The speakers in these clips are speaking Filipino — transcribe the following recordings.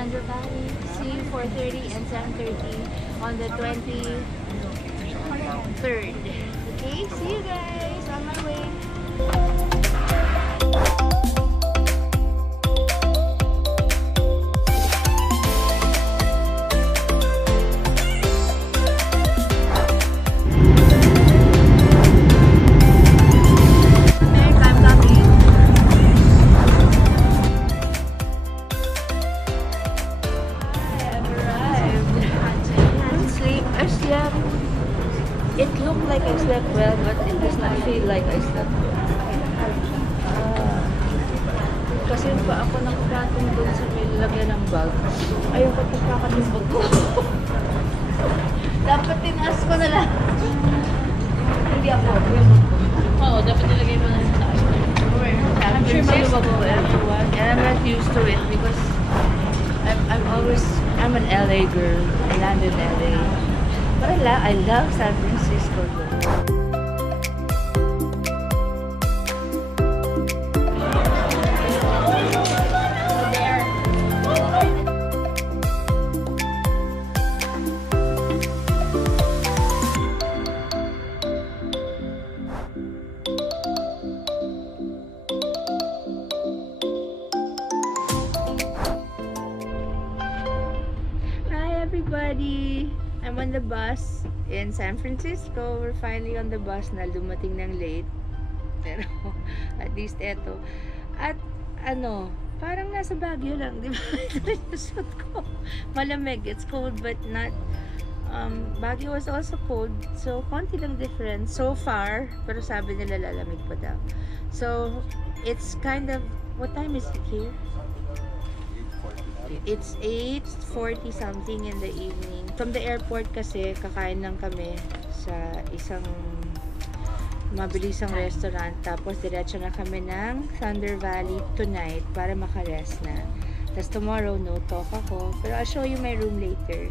Thunder Valley. See you 4:30 and 7:30 on the 23rd. Okay, see you guys on my way. It looked like I slept well, but it does not feel like I slept well. Kasi pa ako nakapatong doon sa may lagyan ng bag. Ayoko pagkakatimbag ko. Dapat tinaas ko na lang. Hindi ako. Oo, dapat nilagay mo na sa taas. I'm sure maluwag ko everyone. And I'm not used to it because I'm an LA girl. I land in LA. But I love San Francisco though. Hi everybody! I'm on the bus in San Francisco. We're finally on the bus na dumating ng late. Pero at least eto. At ano, parang nasa Baguio lang, di ba? Ito rin yung suit ko. Malamig. It's cold but not. Baguio was also cold. So, konti lang difference so far. Pero sabi nila lalamig pa daw. So, it's kind of, what time is it here? It's 8:40 something in the evening. From the airport kasi, kakain lang kami sa isang mabilisang restaurant. Tapos, diretso na kami ng Thunder Valley tonight para makarest na. Tapos, tomorrow, no talk ako. Pero I'll show you my room later.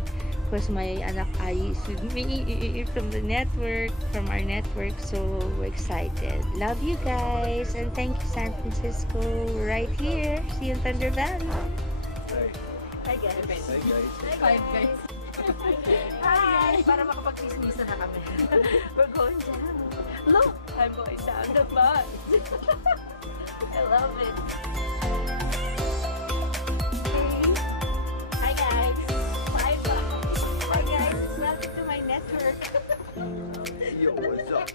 Because my anak ayis with me from the network, from our network. So, we're excited. Love you guys. And thank you, San Francisco. Right here. See you in Thunder Valley. Hi guys. Hi guys. Hi! Para makapag-kismisa na kami. We're going down. Look! I'm going down the bus. I love it. Hi guys. Hi guys. Welcome to my network. Yo, what's up?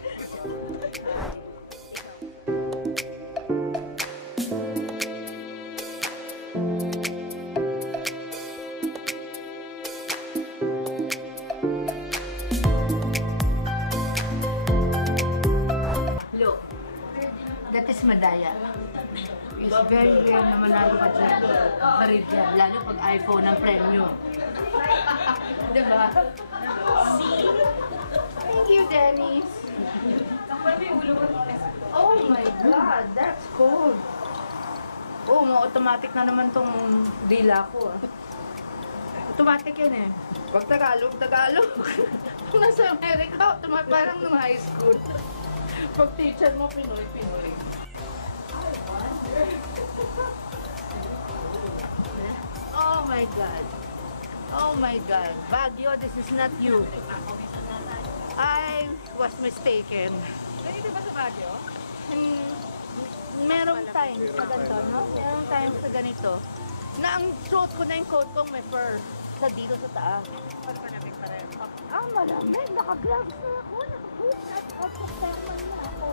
That is Madaya. It's very rare na manalo ka dyan. Caribbean. Lalo pag iPhone ang premium. Diba? See? Thank you, Dennis. Oh my God, that's cold. Oh, ma-automatic na naman tong dila ko. Automatic yan eh. Pag Tagalog. Kung nasa Amerika, parang nung high school. Pag teacher mo, Pinoy. Oh my God. Oh my God. Baguio, this is not you. I was mistaken. Ganito ba sa Baguio? Merong time sa ganito, no? Merong time sa ganito. Na ang suot ko na yung coat kong may fur. Sa dito sa taas. Mas malamig pa rin. Malamig. Naka-gloves na ako. Naka-boots at out-of-thermal na ako.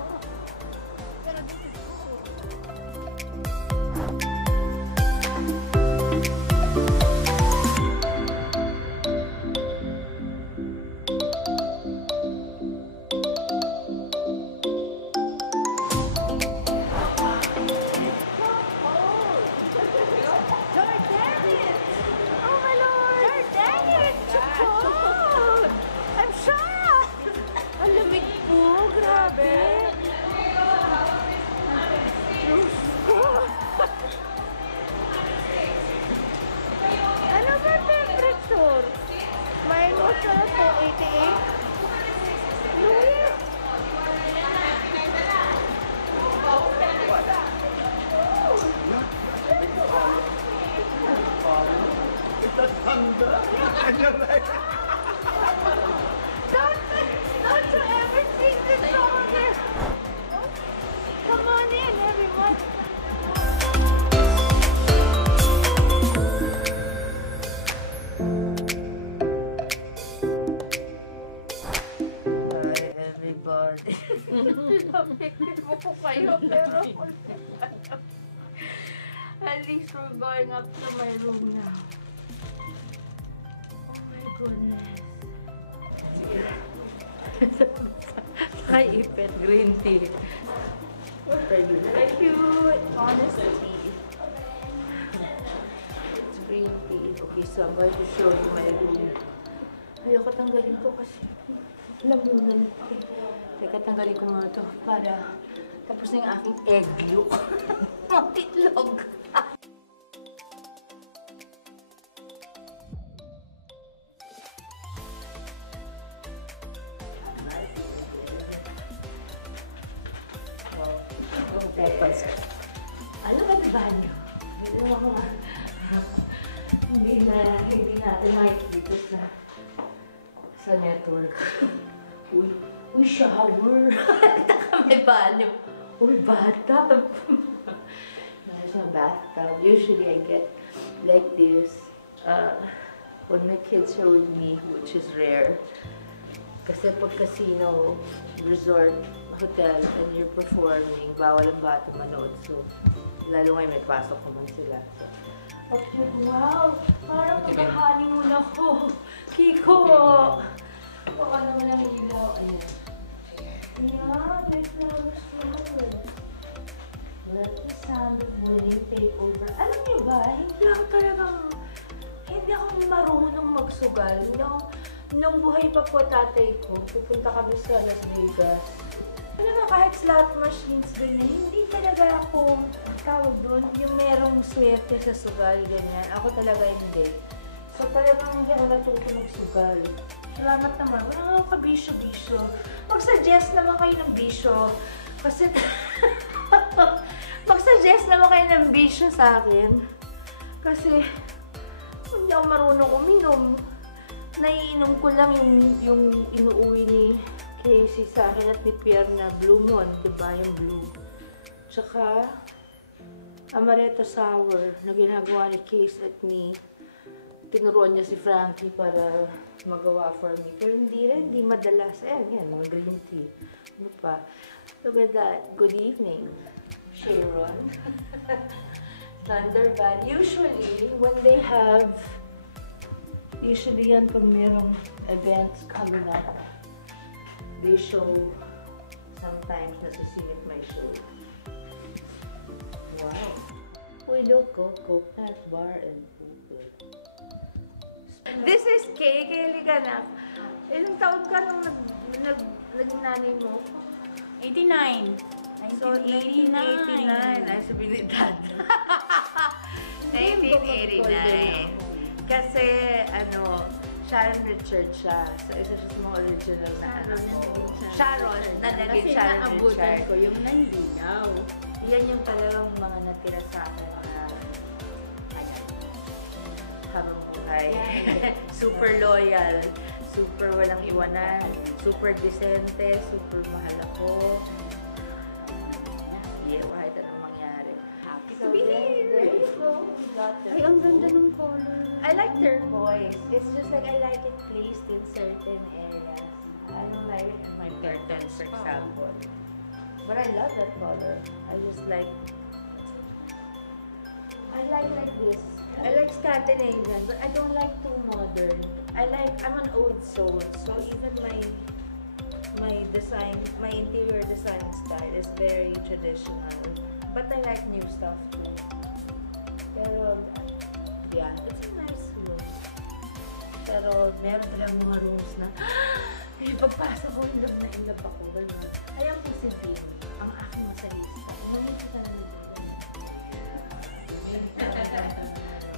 Pero this is cool. Mo po kayo, pero at least we're going up to my room now. Oh my goodness. Hi, ipet, green tea. Very cute. Honestly. It's green tea. Okay, so I'm going to show you my room. Ayoko tanggalin ko kasi lamunan ko. Teka, tanggalin ko nga ito para tapos na yung aking egg yolk. Matitlog. Tapos, ano ka na banyo? Hindi natin makikita sa network. Uy, shower! Taka may banyo. Uy, bathtub! There's no bathtub. Usually I get like this when my kids are with me, which is rare. Kasi pag casino, resort, hotel, and you're performing, bawal ang bata manood. So, lalo ngayon may pasok naman sila. So, okay, wow! Parang mag-honeymoon ako. Kiko! Baka naman ang ilaw. Ayan. Ayan, may flowers flower. Let the sound of winning take over. Alam niyo ba, hindi ako marunong magsugal. Nung buhay pa po tatay ko, pupunta kami sa Las Vegas. Talaga kahit slot machines ganyan, hindi talaga ako, tawag doon, yung merong swerte sa sugal, ganyan. Ako talaga hindi. So talagang hindi ako natuto magsugal. Salamat naman. Wala nga ako kabisyo-bisyo. Mag-suggest naman kayo ng bisyo. Kasi, mag-suggest naman kayo ng bisyo sa akin. Kasi, hindi ako marunong uminom. Naiinom ko lang yung inuuwi ni Casey sa akin at ni Pierre na Blue Moon, diba? Yung blue. Tsaka, amaretto sour na ginagawa ni Casey at ni tinuruan niya si Frankie para magawa for me. Pero hindi madalas. Ayan, mga green tea. Ano pa? Look at that. Good evening, Sharon. Thunderbird. Usually, when they have yan pag merong events coming up, they show sometimes nasisilip my show. Wow. We look coconut bar and food. This is Kay. Kay Liganap. Ilang taon ka nung nag-nanay mo? 89. So, 1989. Ay, sabi ni Dad. 1989. Kasi, Sharon Richards siya. So, isa siya sa mga original na Sharon, na naging Sharon Richards. Ko yung nanlinaw. Yan yung talagang mga natira sa akin. Habang buhay. Super loyal. Super walang iwanan. Super decente. Super mahal ako. Yeah, kahit anong mangyari. Happy to be here. There you go. Ay, ang ganda ng color. I like turquoise. It's just like I like it placed in certain areas. I don't like it in my curtains, for example. But I love that color. I just like this. I like Scandinavian, but I don't like too modern. I'm an old soul, so even my design, my interior design style is very traditional. But I like new stuff too. Pero, yeah, it's a nice room. Pero, meron talagang mga rooms na, pagpasok ko, in love ako, gano'n. Ayan po si Dean, ang aking masalista. Umamit ka na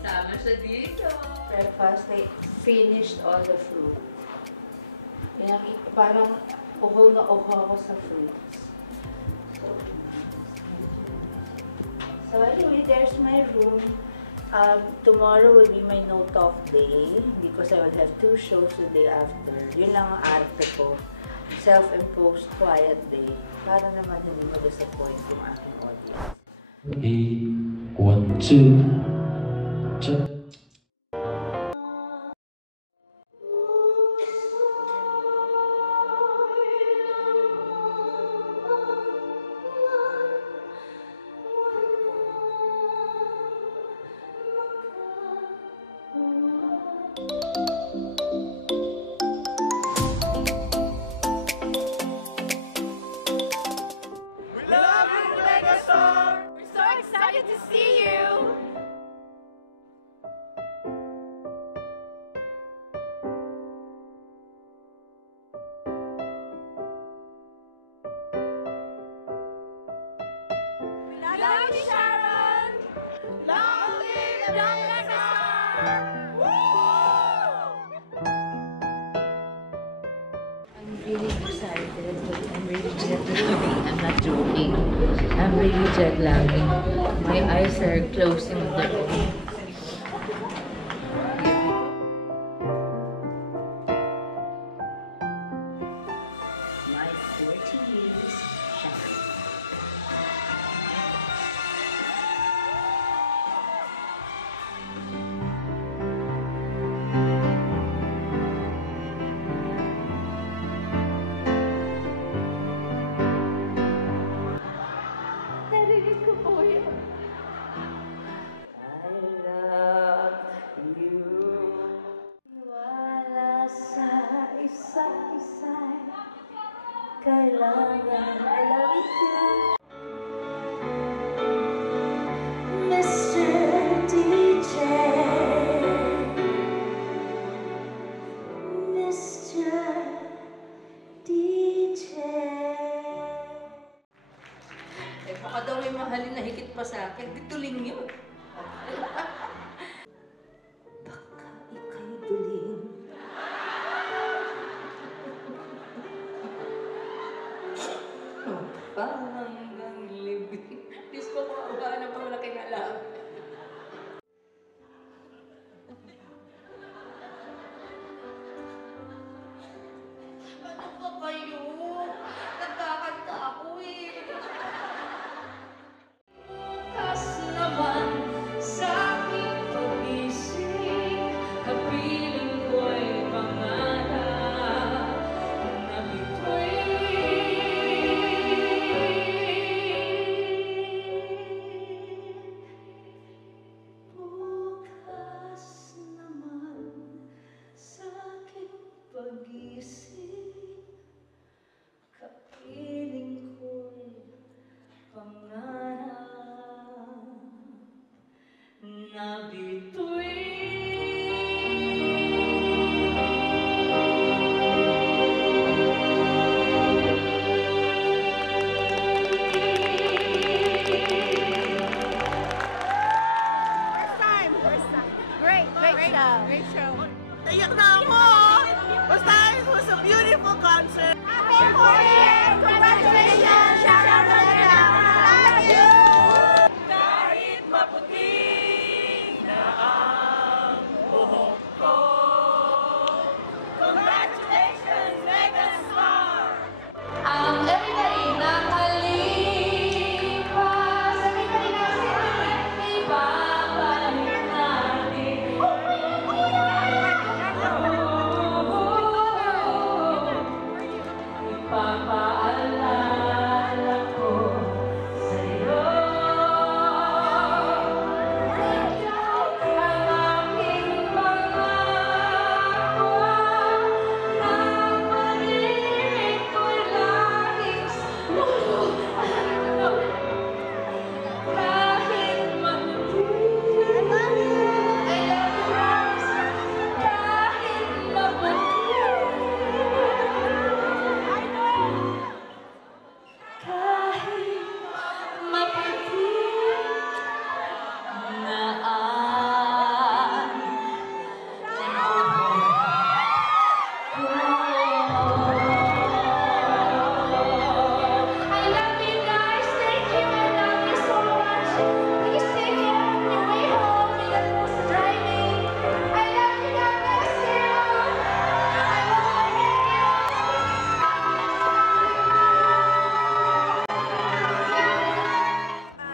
Sama siya dito. breakfast, they finished all the fruit. Parang uhaw na uhaw ako sa fruits. So anyway, there's my room. Tomorrow will be my note-off day because I will have 2 shows the day after. Yun lang ang arte ko. Self-imposed quiet day. Para naman hindi ma-disappoint yung aking audience. 1, 2, check. feeling excited, but I'm really jet lagging. I'm not joking. I'm really jet lagging. My eyes are closing on their own. My 40 years shattered. Narinig ko po yun. I love you. Wala sa isa't isa. Kailangan I love you too. Mr. DJ. Mr. DJ. Eh, baka daw may mahalin na higit pa sa akin. Dituling yun. Baka ika'y duling. Panganggang libing. Diyos ko kung awa na pa wala kinalaman. Ano ba kayo? Nagkakanta ako eh. Bukas naman sa aking pagising, kapiling ko'y pangarap na bituin. Bukas naman sa aking pagising, kapiling ko'y pangarap na bituin. First time. Great show. Naiyak na ako! Basta, it was a beautiful concert. Happy 40th! Congratulations! Shout out to them! Love you! Kahit maputi na ang buhok ko. Congratulations, megastar! Everybody, nakalipas. Everybody na ibabalik natin. Ipapaalala ko sa'yo ang aking pangako na pag-ibig ko'y laging kahit maputi. I love you, Rose. Kahit maputi. Kahit maputi na ang I love you guys. Thank you. I love you so much. Please take care on your way home. You got most driving. I love you. God bless you. I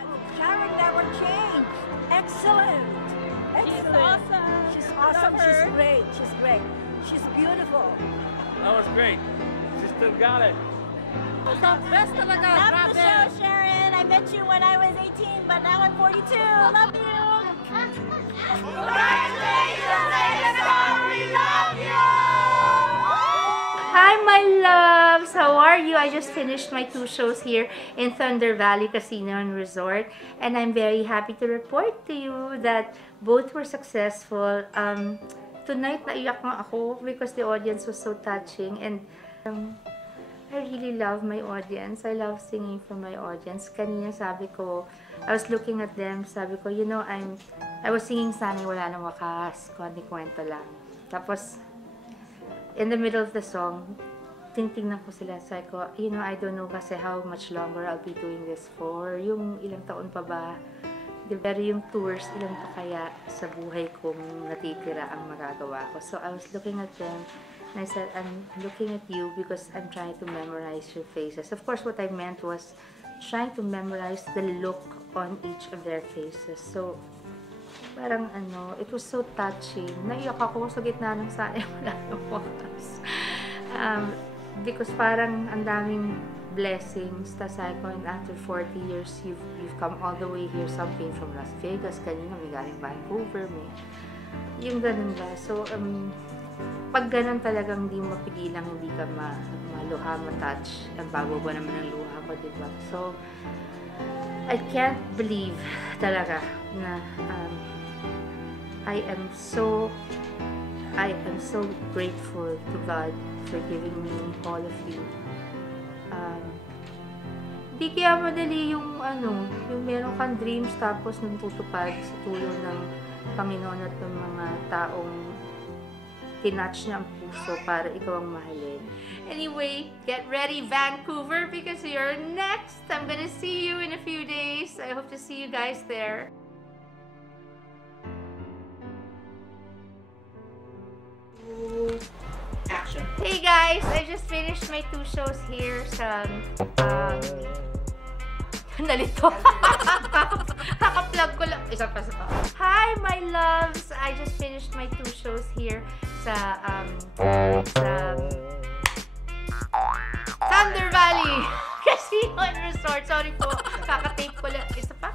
won't forget Sharon never changed. Excellent. She's awesome. She's awesome. She's great. She's great. She's beautiful. That was great. She still got it. Best talaga. Love the show, Sharon. I met you when I was 18, but now I'm 42. Love you. Congratulations, we love you. Hi, my loves! How are you? I just finished my 2 shows here in Thunder Valley Casino and Resort, and I'm very happy to report to you that both were successful. Tonight, naiyak nga ako because the audience was so touching, and I really love my audience. I love singing for my audience. Kanina sabi ko, I was looking at them, sabi ko, you know, I was singing Sana'y Wala Nang Wakas, kundi kwento lang. Tapos, in the middle of the song, tinitingnan ko sila, sabi ko, you know, I don't know kasi how much longer I'll be doing this for. Yung ilang taon pa ba? Pero yung tours, ilan pa kaya sa buhay kong natitira ang magagawa ko. So I was looking at them and I said, I'm looking at you because I'm trying to memorize your faces. Of course, what I meant was trying to memorize the look on each of their faces. So, parang ano, it was so touching. Naiyak ako sa gitna ng sala. Wala nang oras. Because parang ang daming blessings. Tas I ko, and after 40 years, you've come all the way here. Some came from Las Vegas. Kanina may galing Vancouver. May yung ganun ba. So, pag ganun talagang hindi mapigilang hindi ka maluha, matouch. Ang bago ba naman ng luha ko, diba? So, I can't believe talaga na I am so grateful to God for giving me all of you. Di kaya madali yung yung meron kang dreams tapos natutupad sa tulong ng Panginoon at ng mga taong tinatch niya ang puso para ikaw ang mahalin. Anyway, get ready Vancouver because you're next. I'm gonna see you in a few days. I hope to see you guys there. Action. Hey guys, I just finished my 2 shows here sa nalito. Naka-plug ko lang. Isa pa. Hi my loves! I just finished my 2 shows here sa Thunder Valley Casino and Resort. Sorry po, kaka-tape ko lang. Isa pa.